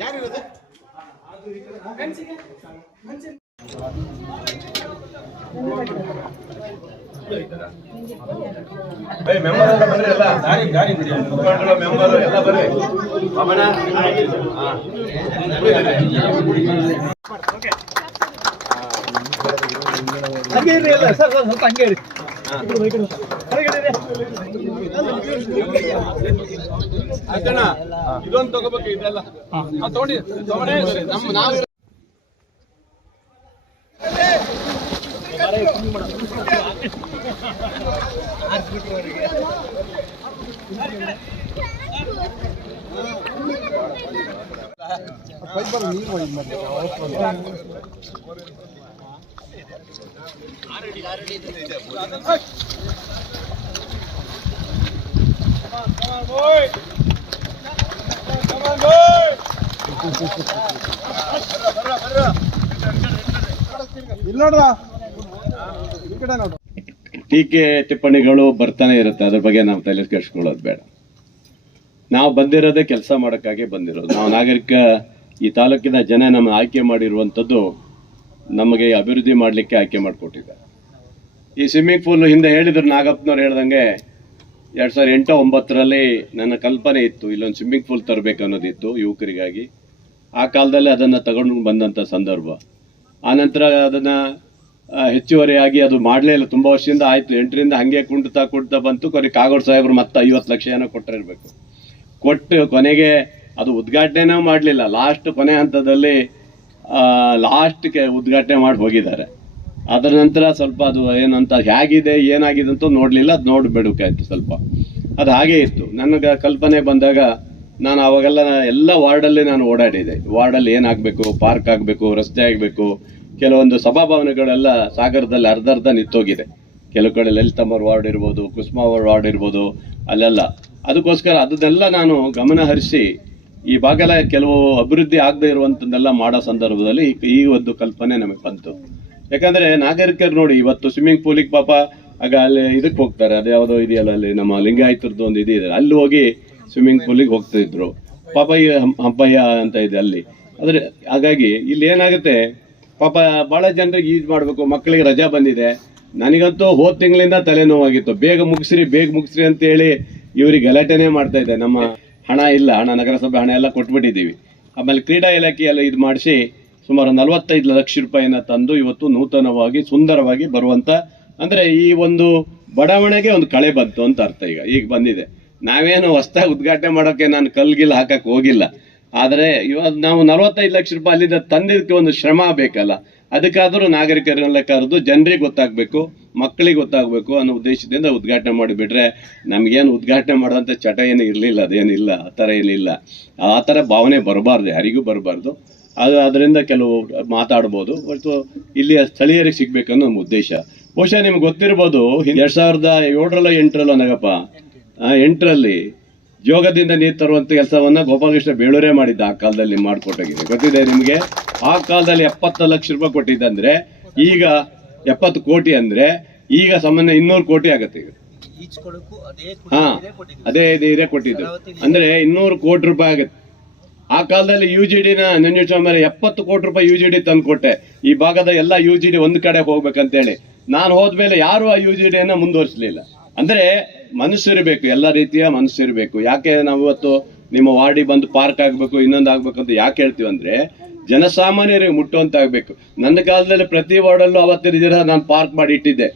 ಯಾರಿರೋದು member ಎಲ್ಲ ಬಂದ್ರೆ ಎಲ್ಲ ಮೆಂಬರ್ ಎಲ್ಲ ಬರ್ರಿ ಹಂಗೆ ಇರಿ ಎಲ್ಲ ಸರ್ ಸ್ವಲ್ಪ ಹಂಗೆ ಇರಿ ಆಯ್ತಣ್ಣ ಇದೊಂದು ತಗೋಬೇಕು ಇದೆಲ್ಲ ತಗೊಂಡಿ ನಮ್ಮ ನಾವು ಟೀಕೆ ಟಿಪ್ಪಣಿಗಳು ಬರ್ತಾನೆ ಇರುತ್ತೆ. ಅದ್ರ ಬಗ್ಗೆ ನಾವು ತಲೆ ಕೆಡಿಸ್ಕೊಳ್ಳೋದು ಬೇಡ. ನಾವು ಬಂದಿರೋದೇ ಕೆಲಸ ಮಾಡೋಕ್ಕಾಗಿ ಬಂದಿರೋದು. ನಾವು ನಾಗರಿಕ ಈ ತಾಲೂಕಿನ ಜನ ನಮ್ಮ ಆಯ್ಕೆ ಮಾಡಿರುವಂಥದ್ದು ನಮಗೆ ಅಭಿವೃದ್ಧಿ ಮಾಡಲಿಕ್ಕೆ ಆಯ್ಕೆ ಮಾಡಿಕೊಟ್ಟಿದ್ದಾರೆ. ಈ ಸ್ವಿಮ್ಮಿಂಗ್ ಪೂಲ್ ಹಿಂದೆ ಹೇಳಿದ್ರು, ನಾಗಪ್ಪನವ್ರು ಹೇಳ್ದಂಗೆ 2008-09ರಲ್ಲಿ ನನ್ನ ಕಲ್ಪನೆ ಇತ್ತು, ಇಲ್ಲೊಂದು ಸ್ವಿಮ್ಮಿಂಗ್ ಪೂಲ್ ತರಬೇಕು ಅನ್ನೋದಿತ್ತು ಯುವಕರಿಗಾಗಿ. ಆ ಕಾಲದಲ್ಲಿ ಅದನ್ನು ತಗೊಂಡು ಬಂದಂಥ ಸಂದರ್ಭ. ಆನಂತರ ಅದನ್ನು ಹೆಚ್ಚುವರಿಯಾಗಿ ಅದು ಮಾಡಲೇ ಇಲ್ಲ. ತುಂಬ ವರ್ಷದಿಂದ ಆಯಿತು, 8ರಿಂದ ಹಾಗೆ ಕುಂಟ್ತಾ ಬಂತು. ಕಾಗೋಡು ಸಾಹೇಬರು ಮತ್ತೆ 50 ಲಕ್ಷ ಏನೋ ಕೊಟ್ಟಿರಬೇಕು. ಕೊಟ್ಟು ಕೊನೆಗೆ ಅದು ಉದ್ಘಾಟನೆನೂ ಮಾಡಲಿಲ್ಲ. ಕೊನೆ ಹಂತದಲ್ಲಿ ಲಾಸ್ಟ್ಗೆ ಉದ್ಘಾಟನೆ ಮಾಡಿ ಹೋಗಿದ್ದಾರೆ. ಅದರ ನಂತರ ಸ್ವಲ್ಪ ಅದು ಏನಂತ ಹೇಗಿದೆ ಏನಾಗಿದೆ ಅಂತ ನೋಡಲಿಲ್ಲ. ಅದು ನೋಡಬೇಡಬೇಕಾಯ್ತು ಸ್ವಲ್ಪ. ಅದು ಹಾಗೇ ಇತ್ತು. ನನಗೆ ಕಲ್ಪನೆ ಬಂದಾಗ ನಾನು ಅವಾಗೆಲ್ಲ ಎಲ್ಲ ವಾರ್ಡಲ್ಲಿ ನಾನು ಓಡಾಡಿದೆ. ವಾರ್ಡಲ್ಲಿ ಏನಾಗಬೇಕು, ಪಾರ್ಕ್ ಆಗಬೇಕು, ರಸ್ತೆ ಆಗಬೇಕು. ಕೆಲವೊಂದು ಸಭಾಭವನಗಳೆಲ್ಲ ಸಾಗರದಲ್ಲಿ ಅರ್ಧ ನಿಂತೋಗಿದೆ. ಕೆಲವು ಕಡೆ ಲಲಿತಮ್ಮವ್ರ ವಾರ್ಡ್ ಇರ್ಬೋದು, ಕುಸುಮಾ ಅವ್ರ ವಾರ್ಡ್ ಇರ್ಬೋದು, ಅಲ್ಲೆಲ್ಲ. ಅದಕ್ಕೋಸ್ಕರ ಅದನ್ನೆಲ್ಲ ನಾನು ಗಮನ ಹರಿಸಿ ಈ ಭಾಗಲ ಕೆಲವು ಅಭಿವೃದ್ಧಿ ಆಗದೆ ಇರುವಂಥದ್ದೆಲ್ಲ ಮಾಡೋ ಸಂದರ್ಭದಲ್ಲಿ ಈ ಒಂದು ಕಲ್ಪನೆ ನಮಗೆ ಬಂತು. ಯಾಕಂದರೆ ನಾಗರಿಕರು ನೋಡಿ, ಇವತ್ತು ಸ್ವಿಮ್ಮಿಂಗ್ ಪೂಲಿಗೆ ಪಾಪ ಆಗ ಅಲ್ಲಿ ಇದಕ್ಕೆ ಹೋಗ್ತಾರೆ, ಅದು ಯಾವುದೋ ಇದೆಯಲ್ಲ ಅಲ್ಲಿ ನಮ್ಮ ಲಿಂಗಾಯತರದ್ದು ಒಂದು ಇದೆ, ಅಲ್ಲಿ ಹೋಗಿ ಸ್ವಿಮ್ಮಿಂಗ್ ಪೂಲಿಗೆ ಹೋಗ್ತಿದ್ರು ಪಾಪ. ಈ ಹಂಪಯ್ಯ ಅಂತ ಇದೆ ಅಲ್ಲಿ. ಆದರೆ ಹಾಗಾಗಿ ಇಲ್ಲಿ ಏನಾಗುತ್ತೆ, ಪಾಪ ಭಾಳ ಜನರಿಗೆ ಈಜು ಮಾಡಬೇಕು, ಮಕ್ಕಳಿಗೆ ರಜಾ ಬಂದಿದೆ. ನನಗಂತೂ ಹೋದ ತಿಂಗಳಿಂದ ತಲೆನೋವಾಗಿತ್ತು. ಬೇಗ ಮುಗಿಸ್ರಿ ಅಂತೇಳಿ ಇವ್ರಿಗೆ ಗಲಾಟೆನೇ ಮಾಡ್ತಾ ಇದೆ. ನಮ್ಮ ಹಣ ಇಲ್ಲ, ನಗರಸಭೆ ಹಣ ಎಲ್ಲ ಕೊಟ್ಬಿಟ್ಟಿದ್ದೀವಿ. ಆಮೇಲೆ ಕ್ರೀಡಾ ಇಲಾಖೆ ಎಲ್ಲ ಇದು ಮಾಡಿಸಿ ಸುಮಾರು 45 ಲಕ್ಷ ರೂಪಾಯಿನ ತಂದು ಇವತ್ತು ನೂತನವಾಗಿ ಸುಂದರವಾಗಿ ಬರುವಂತ, ಅಂದ್ರೆ ಈ ಒಂದು ಬಡಾವಣೆಗೆ ಒಂದು ಕಳೆ ಬಂತು ಅಂತ ಅರ್ಥ. ಈಗ ಬಂದಿದೆ. ನಾವೇನು ಹೊಸದಾಗಿ ಉದ್ಘಾಟನೆ ಮಾಡೋಕೆ ನಾನು ಕಲ್ಗಿಲ್ ಹಾಕಕ್ಕೆ ಹೋಗಿಲ್ಲ. ಆದರೆ ಇವಾಗ ನಾವು 45 ಲಕ್ಷ ರೂಪಾಯಿ ಅಲ್ಲಿಂದ ತಂದಿದ್ದಕ್ಕೆ ಒಂದು ಶ್ರಮ ಬೇಕಲ್ಲ. ಅದಕ್ಕಾದರೂ ನಾಗರಿಕರನ್ನೆಲ್ಲ ಕರೆದು ಜನರಿಗೆ ಗೊತ್ತಾಗಬೇಕು, ಮಕ್ಕಳಿಗೆ ಗೊತ್ತಾಗಬೇಕು ಅನ್ನೋ ಉದ್ದೇಶದಿಂದ ಉದ್ಘಾಟನೆ ಮಾಡಿಬಿಟ್ರೆ ನಮಗೇನು ಉದ್ಘಾಟನೆ ಮಾಡೋಂಥ ಚಟ ಏನು ಇರಲಿಲ್ಲ, ಅದೇನಿಲ್ಲ, ಆ ಥರ ಏನಿಲ್ಲ. ಆ ಥರ ಭಾವನೆ ಬರಬಾರ್ದು, ಯಾರಿಗೂ ಬರಬಾರ್ದು. ಅದರಿಂದ ಕೆಲವು ಮಾತಾಡ್ಬೋದು, ಮತ್ತು ಇಲ್ಲಿಯ ಸ್ಥಳೀಯರಿಗೆ ಸಿಗ್ಬೇಕನ್ನೋ ನಮ್ಮ ಉದ್ದೇಶ. ಬಹುಶಃ ನಿಮ್ಗೆ ಗೊತ್ತಿರ್ಬೋದು, 2007-08 ನಗಪ್ಪ 8ರಲ್ಲಿ ಜೋಗದಿಂದ ನೀರು ತರುವಂಥ ಕೆಲಸವನ್ನ ಗೋಪಾಲಕೃಷ್ಣ ಬೇಳೂರೇ ಮಾಡಿದ್ದ. ಆ ಕಾಲದಲ್ಲಿ ಮಾಡಿಕೊಟ್ಟಾಗಿದೆ, ಗೊತ್ತಿದೆ ನಿಮಗೆ. ಆ ಕಾಲದಲ್ಲಿ 70 ಲಕ್ಷ ರೂಪಾಯಿ ಕೊಟ್ಟಿದ್ದಂದ್ರೆ ಈಗ 70 ಕೋಟಿ ಅಂದ್ರೆ ಈಗ ಸಾಮಾನ್ಯ 200 ಕೋಟಿ ಆಗತ್ತೆ ಈಗ. ಅದೇ ಇದೇ ಕೊಟ್ಟಿದ್ದು ಅಂದ್ರೆ 200 ಕೋಟಿ ರೂಪಾಯಿ ಆಗುತ್ತೆ. ಆ ಕಾಲದಲ್ಲಿ UGDನ ನಂಜುಸ್ವಾಮಿ 70 ಕೋಟಿ ರೂಪಾಯಿ UGD ತಂದು ಕೊಟ್ಟೆ. ಈ ಭಾಗದ ಎಲ್ಲ UGD ಒಂದು ಕಡೆ ಹೋಗ್ಬೇಕಂತೇಳಿ. ನಾನು ಹೋದ್ಮೇಲೆ ಯಾರು ಆ UGDಯನ್ನ ಮುಂದುವರಿಸಲಿಲ್ಲ. ಅಂದ್ರೆ ಮನಸ್ಸಿರಬೇಕು, ಎಲ್ಲ ರೀತಿಯ ಮನಸ್ಸಿರಬೇಕು. ಯಾಕೆ ನಾವು ಇವತ್ತು ನಿಮ್ಮ ವಾರ್ಡಿಗೆ ಬಂದು ಪಾರ್ಕ್ ಆಗ್ಬೇಕು, ಇನ್ನೊಂದು ಆಗ್ಬೇಕು ಅಂತ ಯಾಕೆ ಹೇಳ್ತೀವಿ ಅಂದ್ರೆ ಜನಸಾಮಾನ್ಯರಿಗೆ ಮುಟ್ಟುವಂತ ಆಗ್ಬೇಕು. ನನ್ನ ಕಾಲದಲ್ಲಿ ಪ್ರತಿ ವಾರ್ಡಲ್ಲೂ ಅವತ್ತಿನ ದಿನ ನಾನು ಪಾರ್ಕ್ ಮಾಡಿ ಇಟ್ಟಿದ್ದೆ.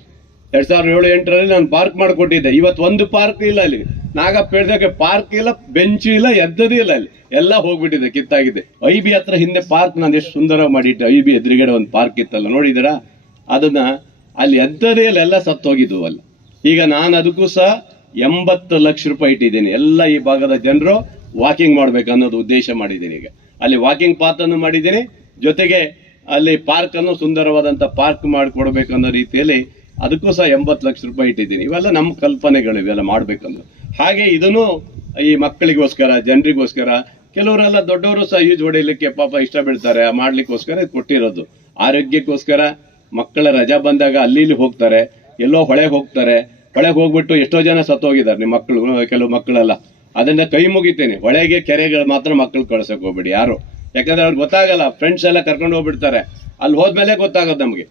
2007-08ರಲ್ಲಿ ನಾನು ಪಾರ್ಕ್ ಮಾಡಿಕೊಟ್ಟಿದ್ದೆ. ಇವತ್ತು ಒಂದು ಪಾರ್ಕ್ ಇಲ್ಲ ಅಲ್ಲಿ. ನಾಗಪ್ಪ ಹೇಳ್ದಕ್ಕೆ ಪಾರ್ಕ್ ಇಲ್ಲ, ಬೆಂಚು ಇಲ್ಲ, ಎದ್ದದೇ ಇಲ್ಲ. ಅಲ್ಲಿ ಎಲ್ಲ ಹೋಗ್ಬಿಟ್ಟಿದೆ, ಕಿತ್ತಾಗಿದೆ. IB ಹತ್ರ ಹಿಂದೆ ಪಾರ್ಕ್ ನಾನು ಎಷ್ಟು ಸುಂದರವಾಗಿ ಮಾಡಿಟ್ಟೆ. IB ಎದುರುಗಡೆ ಒಂದು ಪಾರ್ಕ್ ಇತ್ತಲ್ಲ, ನೋಡಿದ್ದೀರಾ? ಅದನ್ನ ಅಲ್ಲಿ ಎದ್ದದೇ ಇಲ್ಲ, ಎಲ್ಲ ಸತ್ತೋಗಿದ್ವು ಅಲ್ಲ. ಈಗ ನಾನು ಅದಕ್ಕೂ ಸಹ 80 ಲಕ್ಷ ರೂಪಾಯಿ ಇಟ್ಟಿದ್ದೀನಿ. ಎಲ್ಲ ಈ ಭಾಗದ ಜನರು ವಾಕಿಂಗ್ ಮಾಡ್ಬೇಕು ಅನ್ನೋದು ಉದ್ದೇಶ ಮಾಡಿದ್ದೀನಿ. ಈಗ ಅಲ್ಲಿ ವಾಕಿಂಗ್ ಪಾತ್ ಅನ್ನು ಮಾಡಿದ್ದೀನಿ, ಜೊತೆಗೆ ಅಲ್ಲಿ ಪಾರ್ಕ್ ಅನ್ನು ಸುಂದರವಾದಂತ ಪಾರ್ಕ್ ಮಾಡಿಕೊಡ್ಬೇಕು ಅನ್ನೋ ರೀತಿಯಲ್ಲಿ ಅದಕ್ಕೂ ಸಹ 80 ಲಕ್ಷ ರೂಪಾಯಿ ಇಟ್ಟಿದ್ದೀನಿ. ಇವೆಲ್ಲ ನಮ್ಮ ಕಲ್ಪನೆಗಳು, ಇವೆಲ್ಲ ಮಾಡ್ಬೇಕಂದ್ರೆ. ಹಾಗೆ ಇದನ್ನು ಈ ಮಕ್ಕಳಿಗೋಸ್ಕರ, ಜನರಿಗೋಸ್ಕರ, ಕೆಲವರೆಲ್ಲ ದೊಡ್ಡವರು ಸಹ ಯೂಸ್ ಹೊಡೆಯಲಿಕ್ಕೆ ಪಾಪ ಇಷ್ಟ ಬೀಳ್ತಾರೆ, ಮಾಡ್ಲಿಕ್ಕೋಸ್ಕರ ಇದು ಕೊಟ್ಟಿರೋದು. ಆರೋಗ್ಯಕ್ಕೋಸ್ಕರ ಮಕ್ಕಳ ರಜಾ ಬಂದಾಗ ಅಲ್ಲಿ ಇಲ್ಲಿ ಹೋಗ್ತಾರೆ, ಎಲ್ಲೋ ಹೊಳೆಗೆ ಹೋಗ್ತಾರೆ. ಹೊಳೆಗೆ ಹೋಗ್ಬಿಟ್ಟು ಎಷ್ಟೋ ಜನ ಸತ್ತೋಗಿದ್ದಾರೆ ನಿಮ್ಮ ಮಕ್ಕಳು, ಕೆಲವು ಮಕ್ಕಳೆಲ್ಲ. ಅದನ್ನ ಕೈ ಮುಗಿತೀನಿ, ಹೊಳೆಗೆ ಕೆರೆಗಳು ಮಾತ್ರ ಮಕ್ಕಳು ಕಳ್ಸಕ್ ಹೋಗ್ಬೇಡಿ ಯಾರು. ಯಾಕಂದ್ರೆ ಅವ್ರಿಗೆ ಗೊತ್ತಾಗಲ್ಲ, ಫ್ರೆಂಡ್ಸ್ ಎಲ್ಲ ಕರ್ಕೊಂಡು ಹೋಗ್ಬಿಡ್ತಾರೆ. ಅಲ್ಲಿ ಹೋದ್ಮೇಲೆ ಗೊತ್ತಾಗೋದು ನಮಗೆ.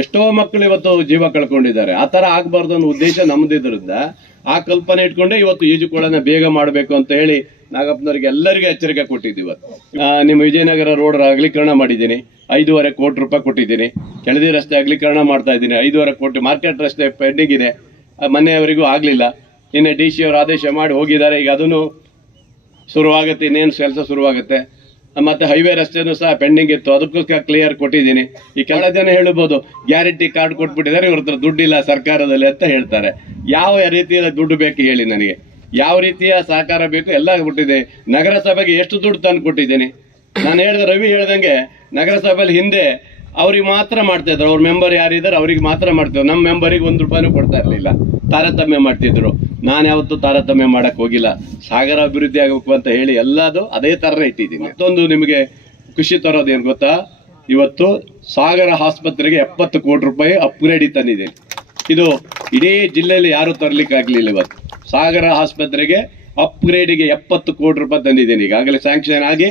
ಎಷ್ಟೋ ಮಕ್ಕಳು ಇವತ್ತು ಜೀವ ಕಳ್ಕೊಂಡಿದ್ದಾರೆ. ಆ ತರ ಆಗ್ಬಾರ್ದು ಅನ್ನೋ ಉದ್ದೇಶ ನಮ್ದಿದ್ರಿಂದ ಆ ಕಲ್ಪನೆ ಇಟ್ಕೊಂಡೆ ಇವತ್ತು ಈಜುಕೊಳನ ಬೇಗ ಮಾಡಬೇಕು ಅಂತ ಹೇಳಿ ನಾಗಪ್ಪನವ್ರಿಗೆ ಎಲ್ಲರಿಗೂ ಎಚ್ಚರಿಕೆ ಕೊಟ್ಟಿದ್ದೀವಿ. ನಿಮ್ಮ ವಿಜಯನಗರ ರೋಡ್ ಅಗಲೀಕರಣ ಮಾಡಿದ್ದೀನಿ, 5.5 ಕೋಟಿ ರೂಪಾಯಿ ಕೊಟ್ಟಿದ್ದೀನಿ. ಕೆಳದಿ ರಸ್ತೆ ಅಗಲೀಕರಣ ಮಾಡ್ತಾ ಇದ್ದೀನಿ, 5.5 ಕೋಟಿ. ಮಾರ್ಕೆಟ್ ರಸ್ತೆ ಪೆಂಡಿಂಗ್ ಇದೆ, ಮೊನ್ನೆಯವರೆಗೂ ಆಗಲಿಲ್ಲ. ನಿನ್ನೆ DC ಅವರು ಆದೇಶ ಮಾಡಿ ಹೋಗಿದ್ದಾರೆ. ಈಗ ಅದನ್ನು ಶುರುವಾಗುತ್ತೆ, ಇನ್ನೇನು ಕೆಲಸ ಶುರುವಾಗುತ್ತೆ. ಮತ್ತೆ ಹೈವೇ ರಸ್ತೆನೂ ಸಹ ಪೆಂಡಿಂಗ್ ಇತ್ತು, ಅದಕ್ಕೂ ಕ್ಲಿಯರ್ ಕೊಟ್ಟಿದ್ದೀನಿ. ಈ ಕೆಲ ಜನ ಹೇಳ್ಬೋದು ಗ್ಯಾರಂಟಿ ಕಾರ್ಡ್ ಕೊಟ್ಬಿಟ್ಟಿದ್ದಾರೆ, ಇವ್ರ ಹತ್ರ ದುಡ್ಡಿಲ್ಲ ಸರ್ಕಾರದಲ್ಲಿ ಅಂತ ಹೇಳ್ತಾರೆ. ಯಾವ ರೀತಿಯ ದುಡ್ಡು ಬೇಕು ಹೇಳಿ ನನಗೆ, ಯಾವ ರೀತಿಯ ಸಹಕಾರ ಬೇಕು ಎಲ್ಲ ಕೊಟ್ಟಿದೆ. ನಗರಸಭೆಗೆ ಎಷ್ಟು ದುಡ್ಡು ತಂದು ಕೊಟ್ಟಿದ್ದೀನಿ ನಾನು ಹೇಳಿದೆ. ರವಿ ಹೇಳ್ದಂಗೆ ನಗರಸಭೆಯಲ್ಲಿ ಹಿಂದೆ ಅವ್ರಿಗೆ ಮಾತ್ರ ಮಾಡ್ತಾ ಇದ್ರು, ಅವ್ರ ಮೆಂಬರ್ ಯಾರಿದ್ದಾರೆ ಅವ್ರಿಗೆ ಮಾತ್ರ ಮಾಡ್ತಿದ್ರು. ನಮ್ಮ ಮೆಂಬರಿಗೆ 1 ರೂಪಾಯಿನೂ ಕೊಡ್ತಾ ಇರಲಿಲ್ಲ, ತಾರತಮ್ಯ ಮಾಡ್ತಿದ್ರು. ನಾನು ಯಾವತ್ತೂ ತಾರತಮ್ಯ ಮಾಡಕ್ ಹೋಗಿಲ್ಲ. ಸಾಗರ ಅಭಿವೃದ್ಧಿ ಆಗಬೇಕು ಅಂತ ಹೇಳಿ ಎಲ್ಲದು ಅದೇ ತರ ಇಟ್ಟಿದ್ದೀನಿ. ಮತ್ತೊಂದು ನಿಮಗೆ ಖುಷಿ ತರೋದೇನು ಗೊತ್ತಾ, ಇವತ್ತು ಸಾಗರ ಆಸ್ಪತ್ರೆಗೆ 70 ಕೋಟಿ ರೂಪಾಯಿ ಅಪ್ಗ್ರೇಡ್ ತಂದಿದ್ದೀನಿ. ಇದು ಇಡೀ ಜಿಲ್ಲೆಯಲ್ಲಿ ಯಾರು ತರ್ಲಿಕ್ಕೆ ಆಗ್ಲಿಲ್ಲ. ಇವತ್ತು ಸಾಗರ ಆಸ್ಪತ್ರೆಗೆ ಅಪ್ಗ್ರೇಡಿಗೆ 70 ಕೋಟಿ ರೂಪಾಯಿ ತಂದಿದ್ದೀನಿ. ಈಗಾಗಲೇ ಸ್ಯಾಂಕ್ಷನ್ ಆಗಿ